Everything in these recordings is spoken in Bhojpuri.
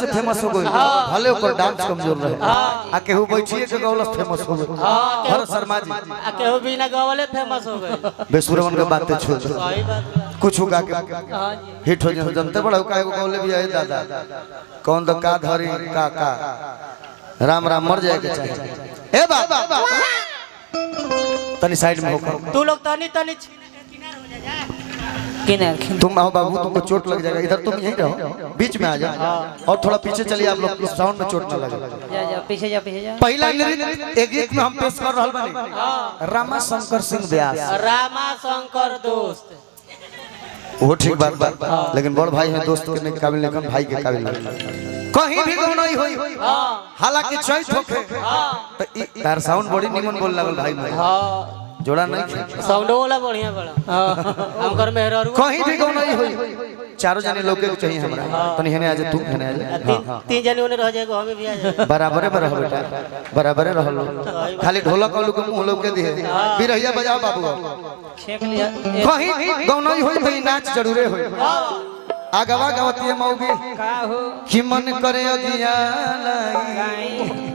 से फेमस हो गई भले ओकर डांस कमजोर रहे आ केहू बैठिए के गौलस फेमस हो गई भरत शर्मा जी आ केहू बिना गवले फेमस हो गए। बेसुरवन के बातें छोड़ सही बात कुछ गा के हिट हो जाए जनते बड़ा का एगो गौले भी है दादा कौन तो का धरी का राम राम मर जाए के चाहिए ए बाबा तनी साइड में होकर तू लोग तनी तनी किनार तुम आओ बाबू तुमको चोट लग जाएगा इधर तुम यहीं रहो बीच में आ जाओ और थोड़ा पीछे चलिए आप लोग इस साउंड में चोट न लगे जा पीछे जा पहला नृत्य एक गीत में हम पेश कर रहल बानी रामा शंकर सिंह व्यास रामा शंकर दोस्त वो ठीक बात लेकिन बड़ भाई है दोस्त के नहीं काबिल लेकिन भाई के काबिल कहीं भी गौ नहीं होई हालांकि चॉइस होखे तो तार साउंड बड़ी निमन बोल लागल भाई में जोड़ा नहीं साउंड वाला बढ़िया बड़ा हमकर मेहररू कहीं भी गौ नहीं होई चारों जाने लोग के चाहिए हमरा तनी हेने आज तू हेने आ तीन जने ओने रह जाएगा हमें भी आ जाए बराबरे रह बेटा बराबरे रह लो खाली ढोलक वालू के मुंह लोग के दिए बिरहिया बजाओ बाबू छेक लिया कहीं गौ नहीं होई तो नाच जरूरे होई आगवा गावती मौगी का हो कि मन करे अगिया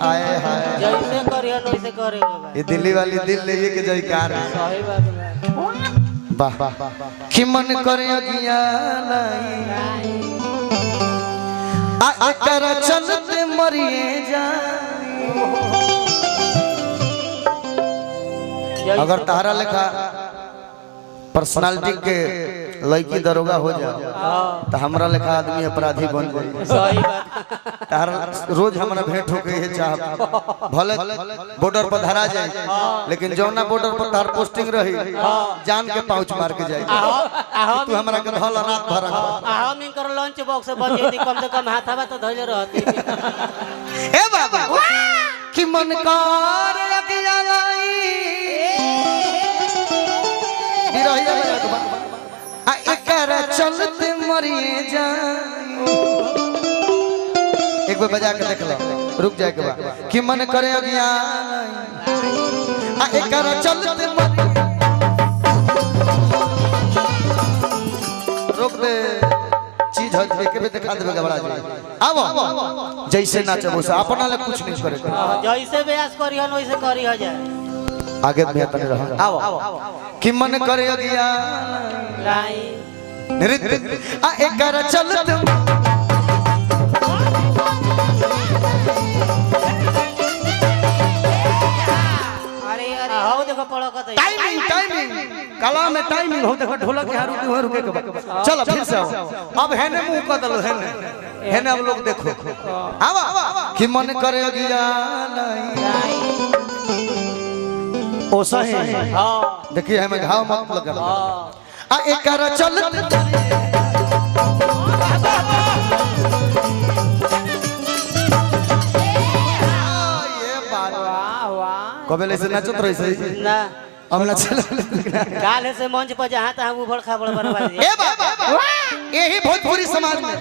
आए हाय जैसे करियो वैसे करेगा भाई ये दिल्ली वाली दिल ले के जयकार सही बात वाह कि मन करे अगिया आ कर चलते मरिए जा अगर तारा लेखा पर्सनालिटी के लड़की दरोगा हो जाए तो हमरा लेखा आदमी अपराधी बन जाए सही बात तारा रोज हमरा भेंट हो गई है चाह भले बॉर्डर पर धरा जाए लेकिन जौना बॉर्डर पर तार पोस्टिंग रही जान के पाउच मार के जाए तू हमरा के धल रात भर हम इनकर लंच बॉक्स बन जेती कम से कम हाथावा तो धइले रहती ए बाबा कि मन कर अगिया आ एकर चलते मरिए जा एक बार बजा के देख लो रुक जाए के बाद कि मन करे अगिया आ एकर चलते रोक दे चीज हो के भी दिखा देबे गबड़ा जी आबो जैसे नाचबो से अपना ले कुछ नहीं करे जैसे व्यास करिहन वैसे करी हो जाए आगे में तने रह आओ कि मन करे अगिया नहीं नृत्य आ एकर चलते अरे हाउ देखो पड़ो कत टाइमिंग कला में टाइमिंग हो देखो ढोलक के हारू रुके के बाद चलो फिर से आओ अब हेने मुंह कर दलो हेने अब लोग देखो आवा कि मन करे अगिया ओ सही हां देखिए हमें घाव मत लगा आ एकर चलत ये बात वाह कबेले से नाचत रही सही ना हम ना चल काल से मंच पर जहां तहां उबड़ खाबड़ बर्बाद ए बाबा यही भोजपुरी समाज में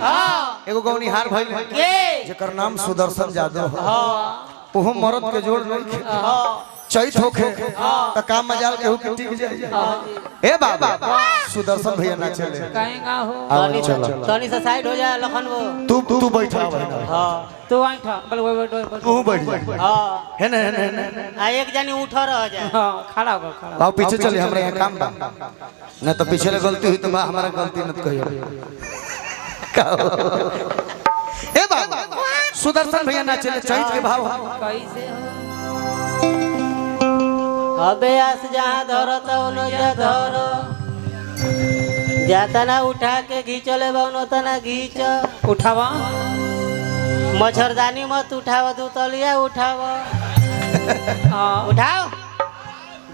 एगो गौनिहार भइल के जेकर नाम सुदर्शन यादव है हां ओहो मरद के जोड़ नहीं चैत होखे त काम मजाल केहू के टिक जाए ए बाबा सुदर्शन भैया ना चले कहेगा हो आओ चलो तनी से साइड हो जा लखन वो तू बैठा भाई हां तू आइठा बल तू बैठ जा हां है ना आ एक जानी उठ रह जा हां खड़ा हो खड़ा आओ पीछे चले हमरा यहाँ काम बा ना तो पीछे ले गलती हुई तो हमारा गलती मत कहियो ए बाबा सुदर्शन भैया ना चले चैत के भाव कैसे हो अबे आस जहां धरो तो न जा धरो जाता ना उठा के घींचले बनो तना घींच उठावा मच्छरदानी मत उठावा तू तलिया उठावा उठाओ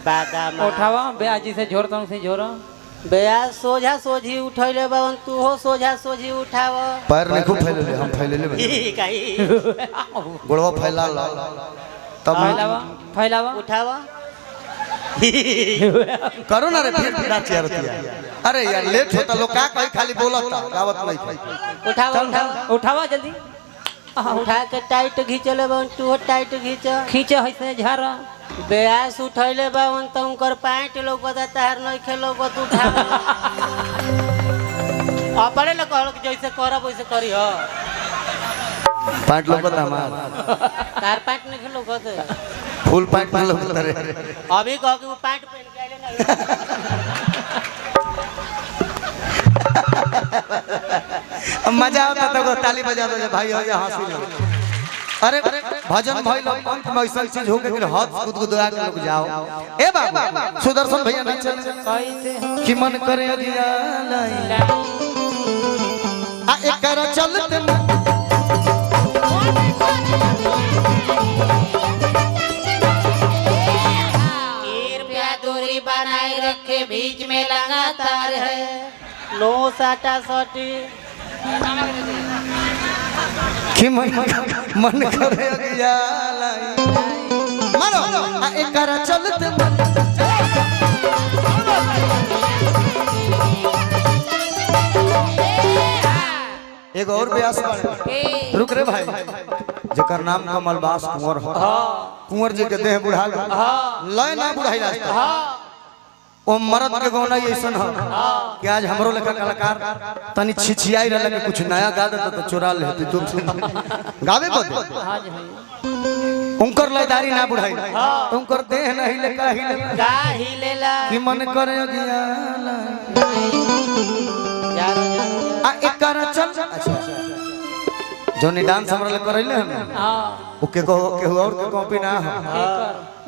बादाम उठावा बेआजी से झोरता से झोरा बेया सोझा सोझी उठैले बन तू हो सोझा सोझी उठावा पैर नहीं खूब फैले हम फैले ले कहीं गोड़वा फैला ला तब फैलावा उठावा करो ना रे फिर नाच यार अरे यार लेट होता लोग का कहीं खाली बोलता गावत नहीं उठावा उठावा उठावा जल्दी उठा के टाइट घींचले बन तू टाइट घींच खींचे है झारा बेयास उठैले बन तो उनकर पैंट लोग बता तार नहीं खेलो बत उठा अपने न कहल जैसे करब वैसे करी हो पैंट लोग हमार तार पैंट नहीं खेलो कहते फुल पैंट में लोग रे अभी कहो कि वो पैंट पहन के आइले ना मजा आता तो ताली बजा दो भाई हो जा हंसी लो अरे भजन भाई लोग पंथ में ऐसा चीज हो गई हाथ गुदगुदा के लोग जाओ ए बाबा सुदर्शन भैया नहीं चल कैसे कि मन करे दिया आ एकर चलते कृपया दूरी बनाए रखे बीच में लगातार है नो साटा साटी कि मन करे दिया मारो आ एकर चलते एक और ब्यास रुक रे भाई जेकर नाम कमलबास कुंवर हो कुंवर जी के देह बुढ़ा लय ना बुढ़ाई रास्ता ओ मरद के गौना ऐसन हो कि आज हमरो लेखा कलाकार तनी छिछियाई रहला के कुछ नया गा दे तो चुरा लेती तुम गावे बदे हाँ जी भाई उनकर लयदारी ना बुढ़ाई उनकर देह नहीं लेका ही का हिलेला कि मन करे दिया यार आ एकर चल अच्छा जोनी डांस हमरा ले करैले हम हाँ ओके को केहू और के कॉपी ना हो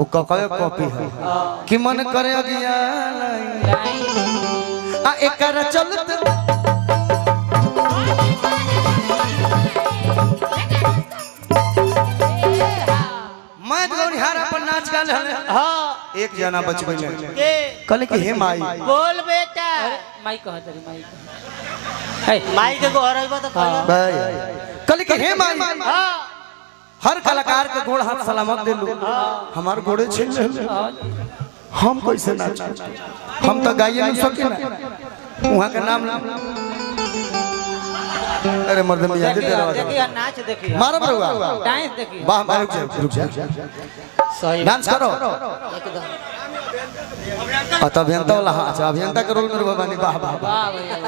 ओ ककवे कॉपी है कि मन करे दिया आ एकर चलत मैं गौरिहारा पर नाच गाल हले हाँ एक जना बच गइल के कहले कि हे माई बोल बेटा माई कह तेरी माई है माई के घर आइबा तो कहला भाई कहले कि हे माई हां हर कलाकार के गोड़ हाथ सलामत दे लू हमार गोड़े छीन ले हम कैसे नाच हम तो गाइए नहीं सके ना वहां के नाम अरे मर्द में याद तेरा देखिए नाच देखिए मारो बरुआ डांस देखिए वाह मारो रुक जा सही डांस करो एकदम अत अभियंता वाला अच्छा अभियंता के रोल में बाबा वाह वाह वाह भैया वाह